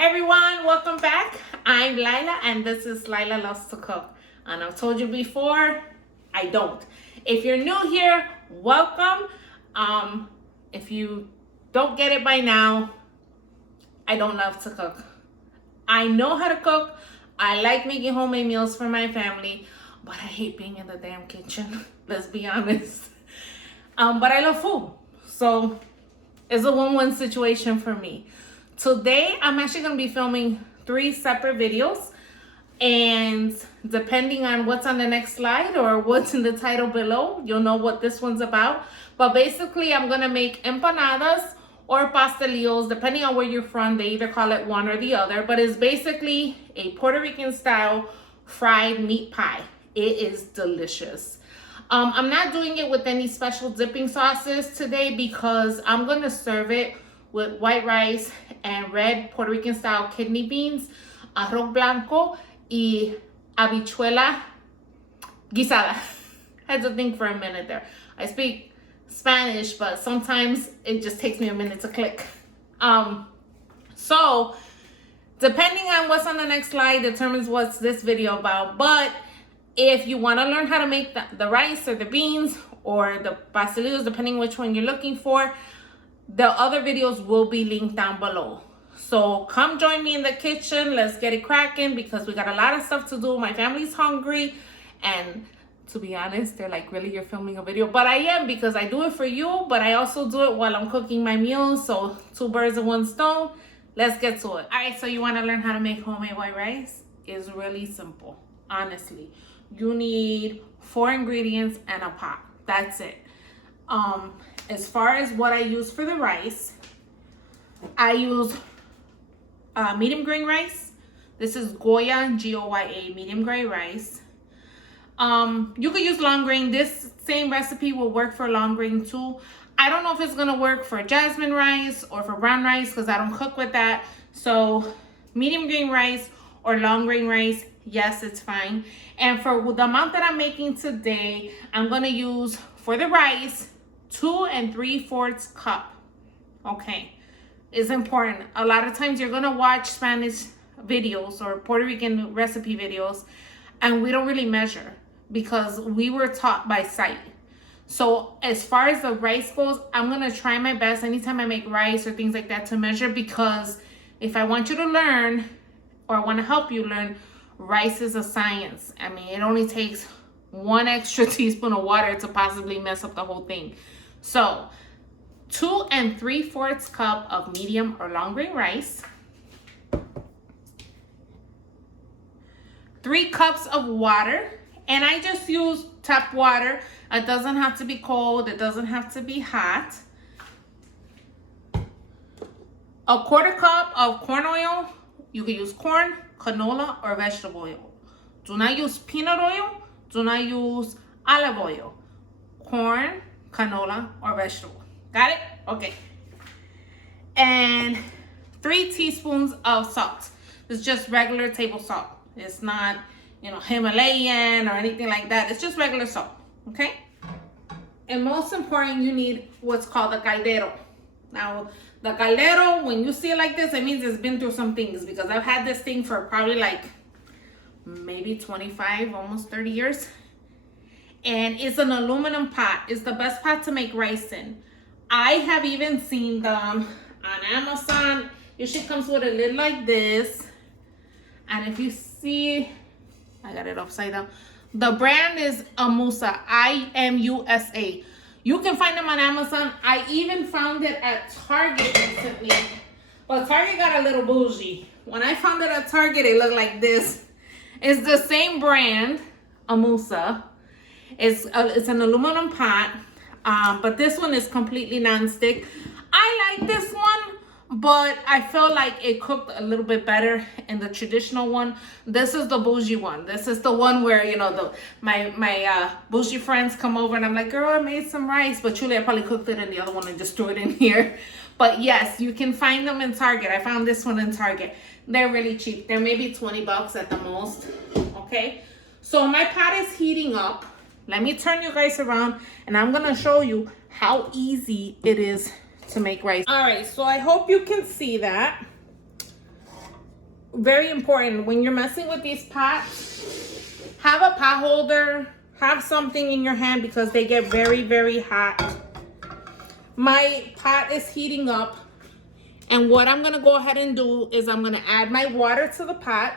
Everyone, welcome back. I'm Lila and this is Lila Loves to Cook. And I've told you before, I don't. If you're new here, welcome. If you don't get it by now, I don't love to cook. I know how to cook. I like making homemade meals for my family, but I hate being in the damn kitchen. Let's be honest. But I love food. So it's a win-win situation for me. Today, I'm actually going to be filming 3 separate videos. And depending on what's on the next slide or what's in the title below, you'll know what this one's about. But basically, I'm going to make empanadas or pastelillos, depending on where you're from. They either call it one or the other. But it's basically a Puerto Rican style fried meat pie. It is delicious. I'm not doing it with any special dipping sauces today because I'm going to serve it with white rice and red Puerto Rican style kidney beans, arroz blanco, y habichuela guisada. I had to think for a minute there. I speak Spanish, but sometimes it just takes me a minute to click. So depending on what's on the next slide determines what's this video about. But if you want to learn how to make the rice or the beans or the pastelillos, depending which one you're looking for, the other videos will be linked down below. So come join me in the kitchen. Let's get it cracking because we got a lot of stuff to do. My family's hungry. And to be honest, they're like, really, you're filming a video? But I am, because I do it for you, but I also do it while I'm cooking my meals. So 2 birds with 1 stone. Let's get to it. All right, so you want to learn how to make homemade white rice? It's really simple, honestly. You need 4 ingredients and a pot. That's it. As far as what I use for the rice, I use medium grain rice. This is Goya, G-O-Y-A, medium grain rice. You could use long grain. This same recipe will work for long grain too. I don't know if it's gonna work for jasmine rice or for brown rice because I don't cook with that. So medium grain rice or long grain rice, yes, it's fine. And for the amount that I'm making today, I'm gonna use for the rice 2 3/4 cup. Okay, it's important. A lot of times you're gonna watch Spanish videos or Puerto Rican recipe videos and we don't really measure because we were taught by sight. So as far as the rice goes, I'm gonna try my best anytime I make rice or things like that to measure, because if I want you to learn or I want to help you learn, rice is a science. I mean, it only takes 1 extra teaspoon of water to possibly mess up the whole thing. So 2 3/4 cup of medium or long grain rice, 3 cups of water, and I just use tap water. It doesn't have to be cold, it doesn't have to be hot. 1/4 cup of corn oil. You can use corn, canola, or vegetable oil. Do not use peanut oil, do not use olive oil. Corn, canola, or vegetable. Got it? Okay. And 3 teaspoons of salt. It's just regular table salt. It's not, Himalayan or anything like that. It's just regular salt. Okay? And most important, you need what's called a caldero. Now, the caldero, when you see it like this, it means it's been through some things, because I've had this thing for probably like maybe 25, almost 30 years. And it's an aluminum pot. It's the best pot to make rice in. I have even seen them on Amazon. Usually comes with a lid like this. And if you see, I got it upside down. The brand is Amusa, I-M-U-S-A. You can find them on Amazon. I even found it at Target recently. But Target got a little bougie. When I found it at Target, it looked like this. It's the same brand, Amusa. It's an aluminum pot, but this one is completely non-stick. I like this one, but I feel like it cooked a little bit better in the traditional one. This is the bougie one. This is the one where, my bougie friends come over and I'm like, girl, I made some rice. But truly, I probably cooked it in the other one and just threw it in here. But yes, you can find them in Target. I found this one in Target. They're really cheap. They're maybe 20 bucks at the most. Okay, so my pot is heating up. Let me turn you guys around and I'm gonna show you how easy it is to make rice. All right, so I hope you can see that. very important when you're messing with these pots, have a pot holder, have something in your hand because they get very, very hot. My pot is heating up, and what I'm gonna go ahead and do is I'm gonna add my water to the pot.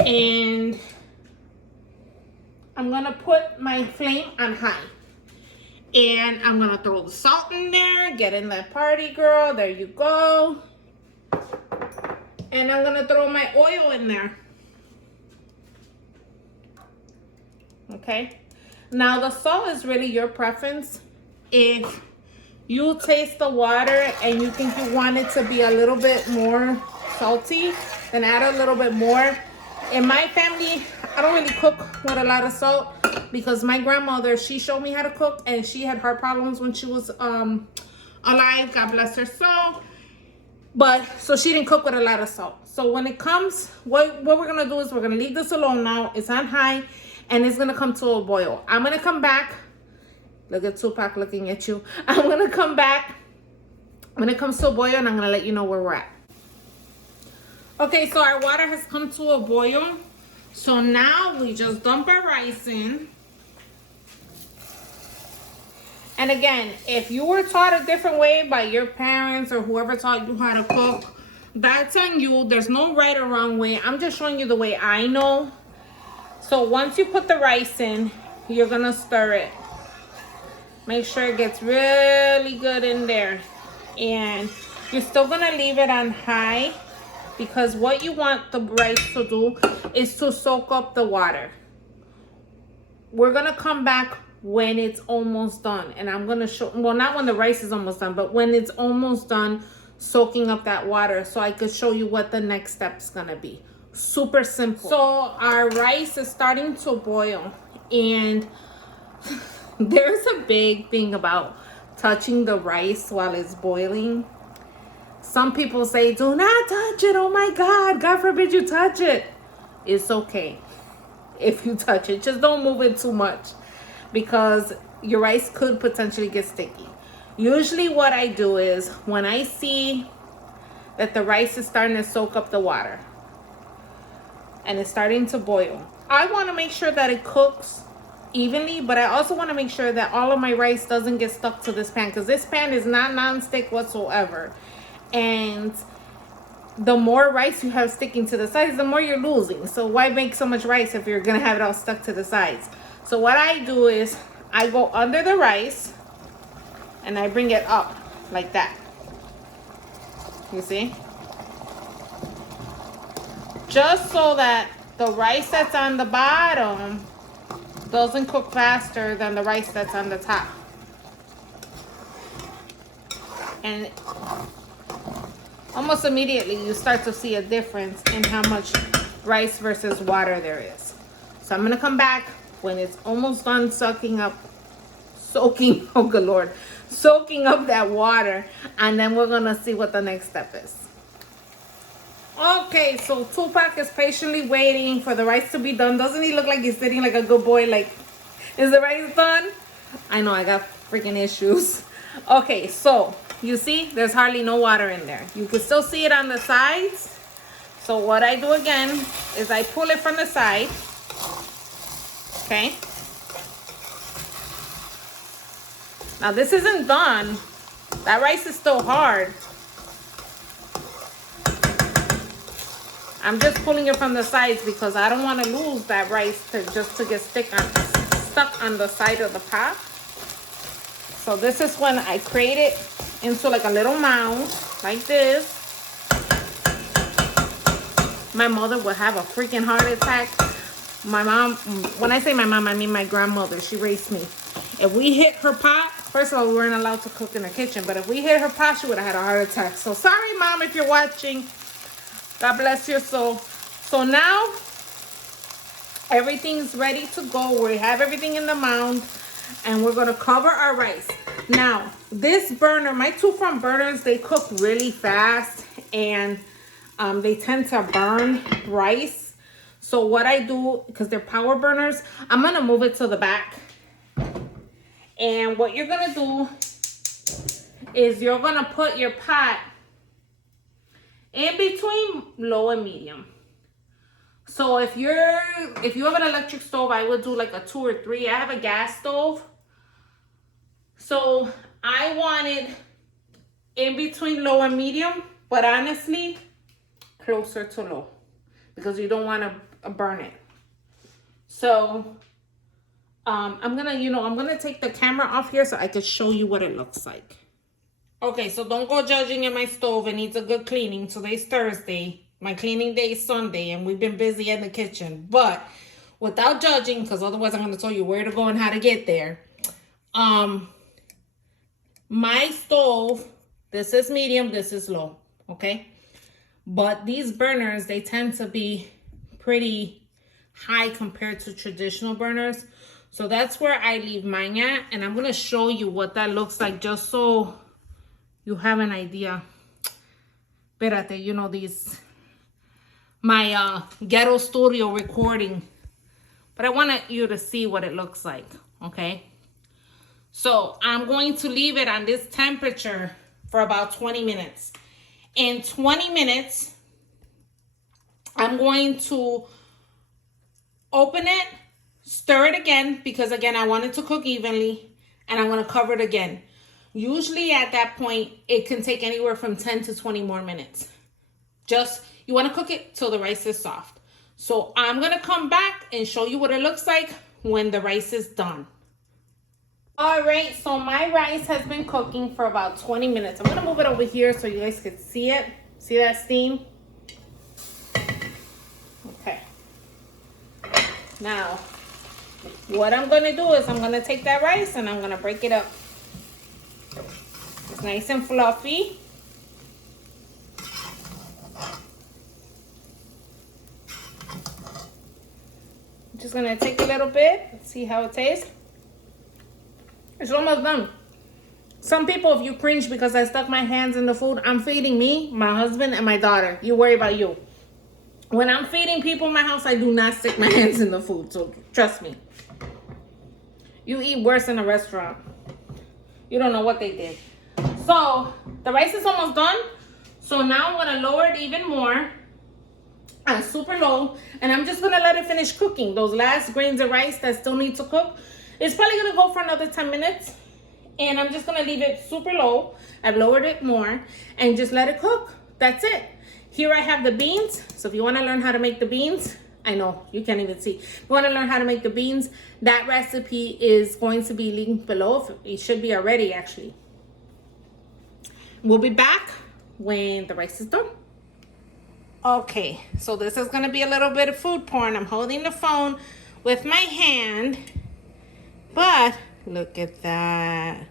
And I'm gonna put my flame on high. And I'm gonna throw the salt in there, get in that party, girl, there you go. And I'm gonna throw my oil in there. Okay, now the salt is really your preference. If you taste the water and you think you want it to be a little bit more salty, then add a little bit more. In my family, I don't really cook with a lot of salt because my grandmother, she showed me how to cook and she had heart problems when she was alive, God bless her soul. But so she didn't cook with a lot of salt. So when it comes, what we're gonna do is we're gonna leave this alone now. It's on high and it's gonna come to a boil. I'm gonna come back. Look at Tupac looking at you. I'm gonna come back when it comes to a boil and I'm gonna let you know where we're at. Okay, so our water has come to a boil. So now we just dump our rice in. And again, if you were taught a different way by your parents or whoever taught you how to cook, that's on you. There's no right or wrong way. I'm just showing you the way I know. So once you put the rice in, you're gonna stir it. Make sure it gets really good in there. And you're still gonna leave it on high because what you want the rice to do is to soak up the water. We're gonna come back when it's almost done, and I'm gonna show, well, not when the rice is almost done, but when it's almost done soaking up that water, so I could show you what the next step's gonna be. Super simple. So our rice is starting to boil, and there's a big thing about touching the rice while it's boiling. Some people say, do not touch it. Oh my God, God forbid you touch it. It's okay if you touch it. Just don't move it too much because your rice could potentially get sticky. Usually what I do is when I see that the rice is starting to soak up the water and it's starting to boil, I want to make sure that it cooks evenly, but I also want to make sure that all of my rice doesn't get stuck to this pan because this pan is not non-stick whatsoever. And the more rice you have sticking to the sides, the more you're losing. So why make so much rice if you're gonna have it all stuck to the sides? So what I do is I go under the rice and I bring it up like that. You see? Just so that the rice that's on the bottom doesn't cook faster than the rice that's on the top. And almost immediately you start to see a difference in how much rice versus water there is. So I'm gonna come back when it's almost done soaking up that water, and then we're gonna see what the next step is. Okay, so Tupac is patiently waiting for the rice to be done. Doesn't he look like he's sitting like a good boy? Like, is the rice done? I know, I got freaking issues. Okay, so you see, there's hardly no water in there. You can still see it on the sides. So what I do again is I pull it from the side. Okay. Now this isn't done. That rice is still hard. I'm just pulling it from the sides because I don't want to lose that rice to get stuck on the side of the pot. So this is when I create it into like a little mound like this. My mother would have a freaking heart attack. My mom, when I say my mom, I mean my grandmother. She raised me. If we hit her pot, first of all, we weren't allowed to cook in the kitchen, but if we hit her pot, she would have had a heart attack. So sorry, Mom, if you're watching. God bless your soul. So now everything's ready to go. We have everything in the mound, and we're gonna cover our rice. Now, this burner, my two front burners, they cook really fast, and they tend to burn rice. So what I do, because they're power burners, I'm gonna move it to the back. And what you're gonna do is you're gonna put your pot in between low and medium. So if you have an electric stove, I would do like a 2 or 3. I have a gas stove. So I want it in between low and medium, but honestly, closer to low because you don't want to burn it. So I'm gonna take the camera off here so I can show you what it looks like. Okay, so don't go judging at my stove. It needs a good cleaning. Today's Thursday. My cleaning day is Sunday, and we've been busy in the kitchen. But without judging, because otherwise I'm going to tell you where to go and how to get there. My stove, this is medium, this is low, okay? But these burners, they tend to be pretty high compared to traditional burners. So that's where I leave mine at. And I'm going to show you what that looks like just so you have an idea. Espérate, you know, my ghetto studio recording. But I wanted you to see what it looks like, okay? So I'm going to leave it on this temperature for about 20 minutes. In 20 minutes, I'm going to open it, stir it again, because again, I want it to cook evenly, and I'm going to cover it again. Usually at that point, it can take anywhere from 10 to 20 more minutes. You want to cook it till the rice is soft. So I'm going to come back and show you what it looks like when the rice is done. All right, so my rice has been cooking for about 20 minutes. I'm going to move it over here so you guys can see it. See that steam? Okay. Now, what I'm going to do is I'm going to take that rice and I'm going to break it up. It's nice and fluffy. I'm just going to take a little bit, see how it tastes. It's almost done. Some people, if you cringe because I stuck my hands in the food, I'm feeding me, my husband, and my daughter. You worry about you. When I'm feeding people in my house, I do not stick my hands in the food, so trust me. You eat worse in a restaurant. You don't know what they did. So, the rice is almost done. So now I'm going to lower it even more on super low. And I'm just going to let it finish cooking. Those last grains of rice that still need to cook, it's probably going to go for another 10 minutes. And I'm just going to leave it super low. I've lowered it more. And just let it cook. That's it. Here I have the beans. So if you want to learn how to make the beans, I know you can't even see. If you want to learn how to make the beans, that recipe is going to be linked below. It should be already, actually. We'll be back when the rice is done. Okay, so this is going to be a little bit of food porn. I'm holding the phone with my hand. But look at that.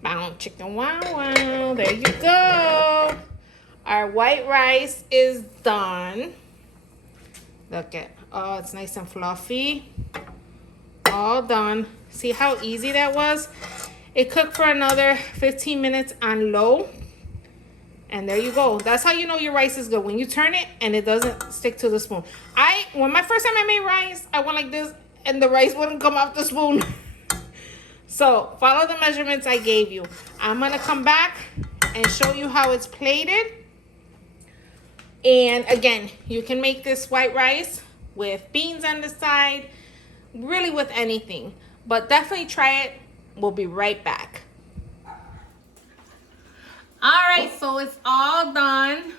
Bow chicken wow wow. There you go. Our white rice is done. Look at, oh, it's nice and fluffy. All done. See how easy that was? It cooked for another 15 minutes on low. And there you go. That's how you know your rice is good. When you turn it and it doesn't stick to the spoon. When my first time I made rice, I went like this and the rice wouldn't come off the spoon. So follow the measurements I gave you. I'm going to come back and show you how it's plated. And again, you can make this white rice with beans on the side, really with anything. But definitely try it. We'll be right back. All right, so it's all done.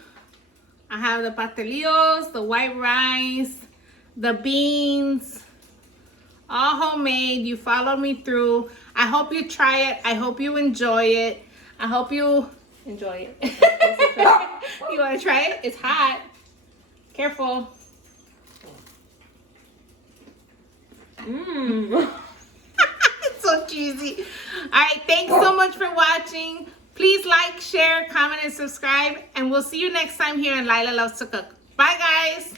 I have the pastelillos, the white rice, the beans, all homemade. You followed me through. I hope you try it. I hope you enjoy it. I hope you enjoy it. You want to try it? It's hot. Careful. It's so cheesy. All right, thanks so much for watching. Please like, share, comment, and subscribe. And we'll see you next time here on Lila Loves to Cook. Bye, guys.